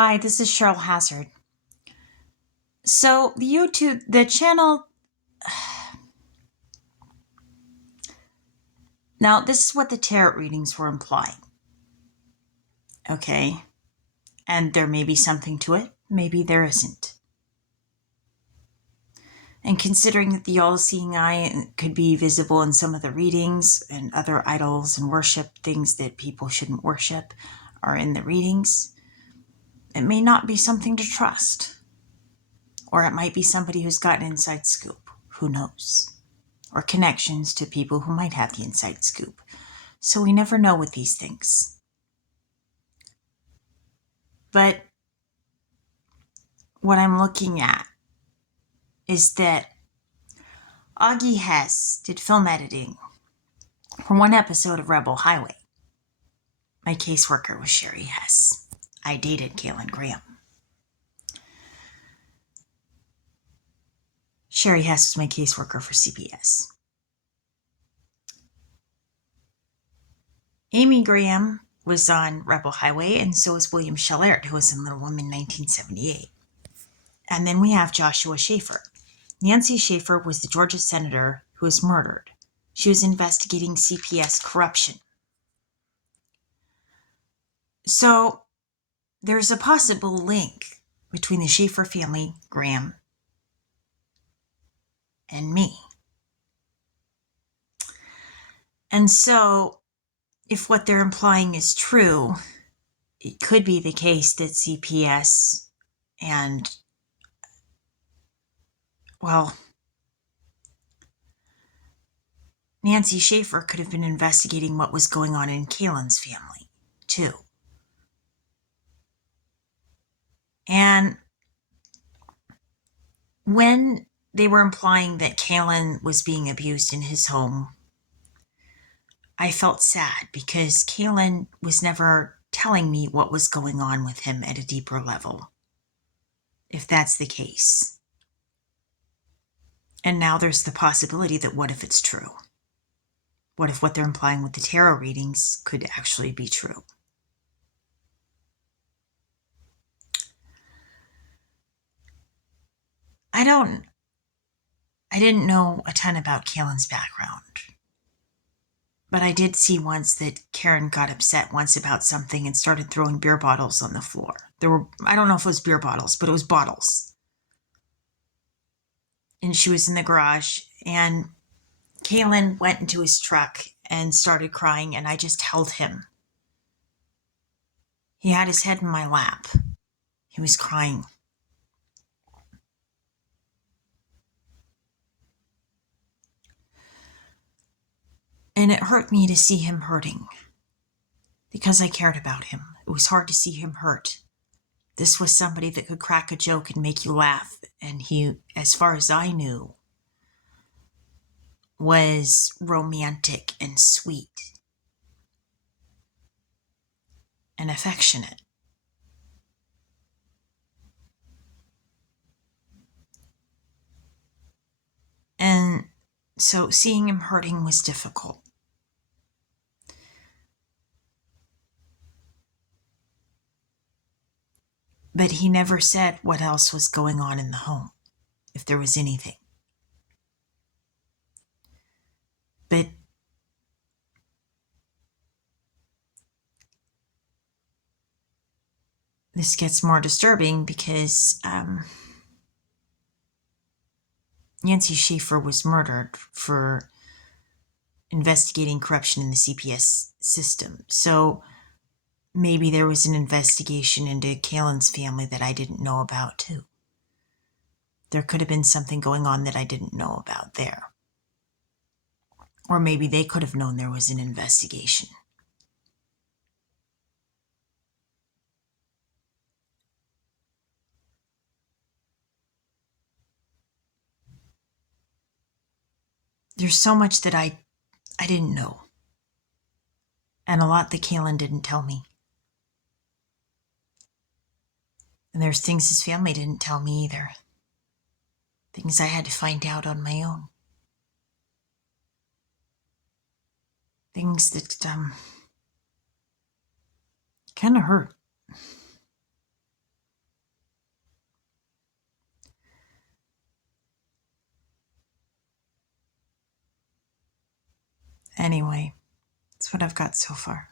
Hi, this is Cheryl Hazzard. So, the channel. Now, this is what the tarot readings were implying. Okay? And there may be something to it, maybe there isn't. And considering that the all seeing eye could be visible in some of the readings and other idols and worship, things that people shouldn't worship, are in the readings, it may not be something to trust. Or it might be somebody who's got an inside scoop. Who knows? Or connections to people who might have the inside scoop. So we never know with these things. But what I'm looking at is that Augie Hess did film editing for one episode of Rebel Highway. My caseworker was Cheryl Hess. I dated Kahlon Graham. Cheryl Hess was my caseworker for CPS. Amy Graham was on Rebel Highway, and so is William Shaefer, who was in Little Women 1978. And then we have Joshua Shaefer. Nancy Shaefer was the Georgia senator who was murdered. She was investigating CPS corruption. So there's a possible link between the Shaefer family, Graham, and me. And so if what they're implying is true, it could be the case that CPS and, well, Nancy Shaefer could have been investigating what was going on in Kahlon's family, too. And when they were implying that Kahlon was being abused in his home, I felt sad because Kahlon was never telling me what was going on with him at a deeper level, if that's the case. And now there's the possibility that what if it's true? What if what they're implying with the tarot readings could actually be true? I didn't know a ton about Kahlon's background. But I did see once that Karen got upset once about something and started throwing beer bottles on the floor. I don't know if it was beer bottles, but it was bottles. And she was in the garage, and Kahlon went into his truck and started crying, and I just held him. He had his head in my lap. He was crying. And it hurt me to see him hurting because I cared about him. It was hard to see him hurt. This was somebody that could crack a joke and make you laugh. And he, as far as I knew, was romantic and sweet and affectionate. And so seeing him hurting was difficult. But he never said what else was going on in the home, if there was anything. But this gets more disturbing because Nancy Shaefer was murdered for investigating corruption in the CPS system. So maybe there was an investigation into Kahlon's family that I didn't know about, too. There could have been something going on that I didn't know about there. Or maybe they could have known there was an investigation. There's so much that I didn't know. And a lot that Kahlon didn't tell me. And there's things his family didn't tell me either. Things I had to find out on my own. Things that kind of hurt. Anyway, that's what I've got so far.